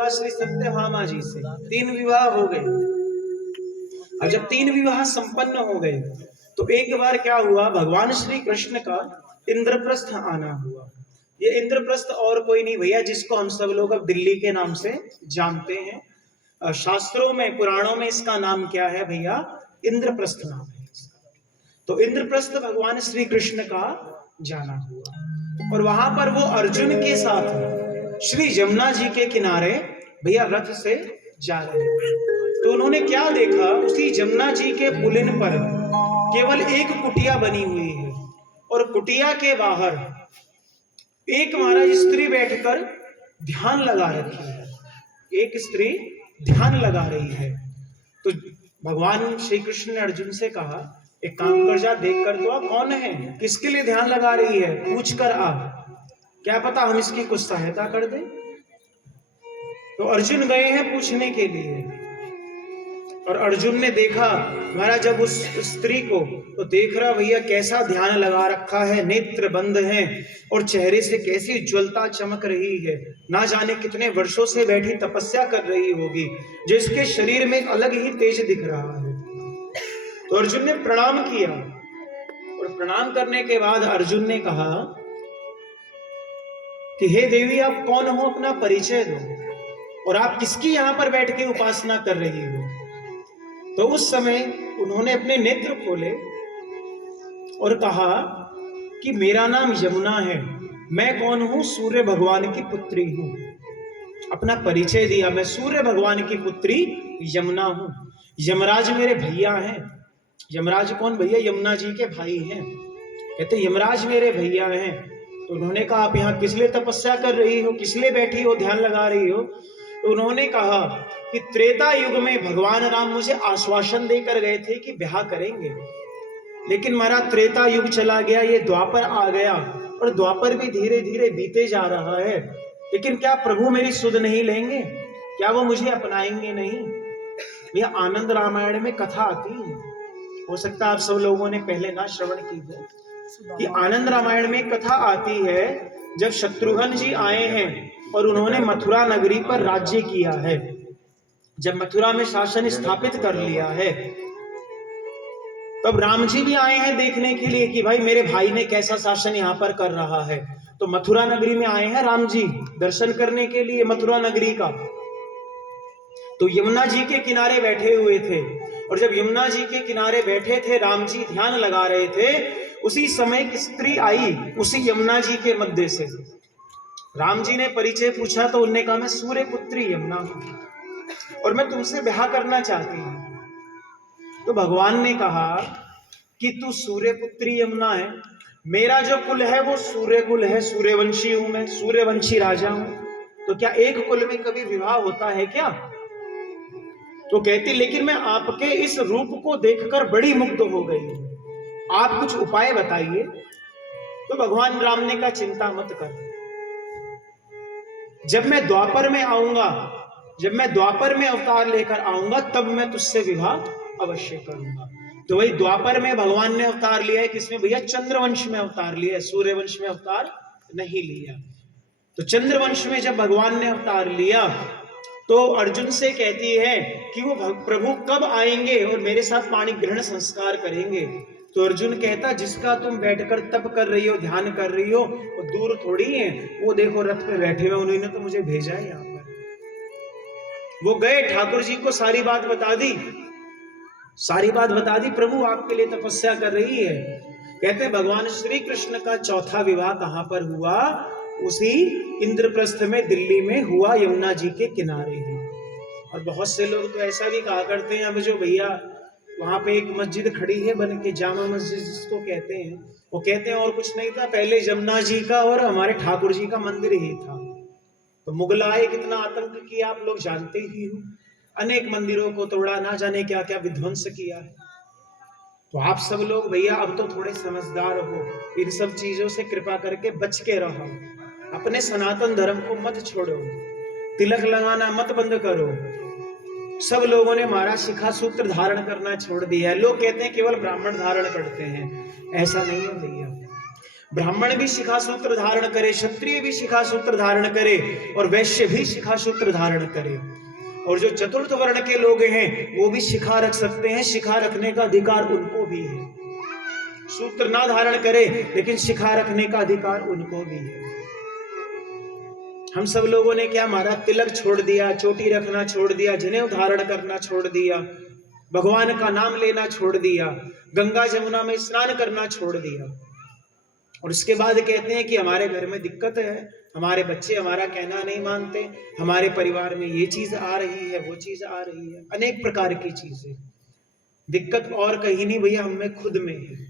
हुआ श्री सत्यभामा जी से, 3 विवाह हो गए। और जब 3 विवाह संपन्न हो गए तो एक बार क्या हुआ, भगवान श्री कृष्ण का इंद्रप्रस्थ आना हुआ। ये इंद्रप्रस्थ और कोई नहीं भैया, जिसको हम सब लोग अब दिल्ली के नाम से जानते हैं। शास्त्रों में, पुराणों में इसका नाम क्या है भैया, इंद्रप्रस्थ नाम है इसका। तो इंद्रप्रस्थ भगवान श्री कृष्ण का जाना हुआ और वहां पर वो अर्जुन के साथ श्री यमुना जी के किनारे भैया रथ से जा रहे थे। तो उन्होंने क्या देखा, उसी यमुना जी के पुलिन पर केवल एक कुटिया बनी हुई है और कुटिया के बाहर एक महाराज स्त्री बैठकर ध्यान लगा रखी है। एक स्त्री ध्यान लगा रही है। तो भगवान श्री कृष्ण ने अर्जुन से कहा, एक काम कर जा, देख कर तो आ कौन है, किसके लिए ध्यान लगा रही है, पूछ कर आ, क्या पता हम इसकी कुछ सहायता कर दें। तो अर्जुन गए हैं पूछने के लिए और अर्जुन ने देखा महाराज जब उस स्त्री को, तो देख रहा भैया कैसा ध्यान लगा रखा है, नेत्र बंद हैं और चेहरे से कैसी ज्वलता चमक रही है, ना जाने कितने वर्षों से बैठी तपस्या कर रही होगी, जिसके शरीर में अलग ही तेज दिख रहा है। तो अर्जुन ने प्रणाम किया और प्रणाम करने के बाद अर्जुन ने कहा कि हे देवी आप कौन हो, अपना परिचय दो और आप किसकी यहां पर बैठ के उपासना कर रही हो। तो उस समय उन्होंने अपने नेत्र खोले और कहा कि मेरा नाम यमुना है, मैं कौन हूं, सूर्य भगवान की पुत्री हूं। अपना परिचय दिया, मैं सूर्य भगवान की पुत्री यमुना हूं। यमराज मेरे भैया हैं। यमराज कौन भैया, यमुना जी के भाई हैं। कहते यमराज मेरे भैया हैं। तो उन्होंने कहा आप यहाँ किस लिए तपस्या कर रही हो, किस लिए बैठी हो, ध्यान लगा रही हो। तो उन्होंने कहा कि त्रेता युग में भगवान राम मुझे आश्वासन देकर गए थे कि ब्याह करेंगे, लेकिन मेरा त्रेता युग चला गया, ये द्वापर आ गया और द्वापर भी धीरे धीरे बीते जा रहा है, लेकिन क्या प्रभु मेरी सुध नहीं लेंगे, क्या वो मुझे अपनाएंगे नहीं। भैया आनंद रामायण में कथा आती है, हो सकता है आप सब लोगों ने पहले ना श्रवण की हो, कि आनंद रामायण में कथा आती है जब शत्रुघ्न जी आए हैं और उन्होंने मथुरा नगरी पर राज्य किया है, जब मथुरा में शासन स्थापित कर लिया है, तब राम जी भी आए हैं देखने के लिए कि भाई मेरे भाई ने कैसा शासन यहाँ पर कर रहा है। तो मथुरा नगरी में आए हैं राम जी दर्शन करने के लिए मथुरा नगरी का। तो यमुना जी के किनारे बैठे हुए थे और जब यमुना जी के किनारे बैठे थे, राम जी ध्यान लगा रहे थे, उसी समय एक स्त्री आई उसी यमुना जी के मध्य से। राम जी ने परिचय पूछा तो उन्होंने कहा मैं सूर्य पुत्री यमुना हूं और मैं तुमसे ब्याह करना चाहती हूं। तो भगवान ने कहा कि तू सूर्य पुत्री यमुना है, मेरा जो कुल है वो सूर्य कुल है, सूर्यवंशी हूं मैं, सूर्यवंशी राजा हूं, तो क्या एक कुल में कभी विवाह होता है क्या। तो कहती लेकिन मैं आपके इस रूप को देखकर बड़ी मुग्ध हो गई हूं, आप कुछ उपाय बताइए। तो भगवान राम ने कहा चिंता मत कर, जब मैं द्वापर में आऊंगा, जब मैं द्वापर में अवतार लेकर आऊंगा तब मैं तुझसे विवाह अवश्य करूंगा। तो वही द्वापर में भगवान ने अवतार लिया है, किसमें भैया, चंद्रवंश में अवतार लिया है, सूर्यवंश में अवतार नहीं लिया। तो चंद्रवंश में जब भगवान ने अवतार लिया तो अर्जुन से कहती है कि वो प्रभु कब आएंगे और मेरे साथ पाणी ग्रहण संस्कार करेंगे। तो अर्जुन कहता जिसका तुम बैठकर तप कर रही हो, ध्यान कर रही हो, वो दूर थोड़ी है, वो देखो रथ पे बैठे हुए, उन्होंने तो मुझे भेजा है यहाँ पर। वो गए, ठाकुर जी को सारी बात बता दी, सारी बात बता दी, प्रभु आपके लिए तपस्या कर रही है। कहते भगवान श्री कृष्ण का चौथा विवाह कहां पर हुआ, उसी इंद्रप्रस्थ में, दिल्ली में हुआ, यमुना जी के किनारे ही। और बहुत से लोग तो ऐसा भी कहा करते हैं, अब जो भैया वहां पे एक मस्जिद खड़ी है बन के, जामा मस्जिद जिसको कहते हैं, वो कहते हैं और कुछ नहीं था, पहले यमुना जी का और हमारे ठाकुर जी का मंदिर ही था। तो मुगल आए, कितना आतंक किया आप लोग जानते ही हो, अनेक मंदिरों को तोड़ा, ना जाने क्या क्या विध्वंस किया है। तो आप सब लोग भैया अब तो थोड़े समझदार हो, इन सब चीजों से कृपा करके बच के रहो, अपने सनातन धर्म को मत छोड़ो, तिलक लगाना मत बंद करो। सब लोगों ने हमारा शिखा सूत्र धारण करना छोड़ दिया है। लोग कहते हैं केवल ब्राह्मण धारण करते हैं, ऐसा नहीं है भैया। ब्राह्मण भी शिखा सूत्र धारण करे, क्षत्रिय भी शिखा सूत्र धारण करे और वैश्य भी शिखा सूत्र धारण करे। और जो चतुर्थ वर्ण के लोग हैं वो भी शिखा रख सकते हैं, शिखा रखने का अधिकार उनको भी है। सूत्र ना धारण करे लेकिन शिखा रखने का अधिकार उनको भी है। हम सब लोगों ने क्या मारा, तिलक छोड़ दिया, चोटी रखना छोड़ दिया, जनेऊ धारण करना छोड़ दिया, भगवान का नाम लेना छोड़ दिया, गंगा जमुना में स्नान करना छोड़ दिया। और उसके बाद कहते हैं कि हमारे घर में दिक्कत है, हमारे बच्चे हमारा कहना नहीं मानते, हमारे परिवार में ये चीज आ रही है, वो चीज आ रही है, अनेक प्रकार की चीजें। दिक्कत और कहीं नहीं भैया, हम में खुद में है।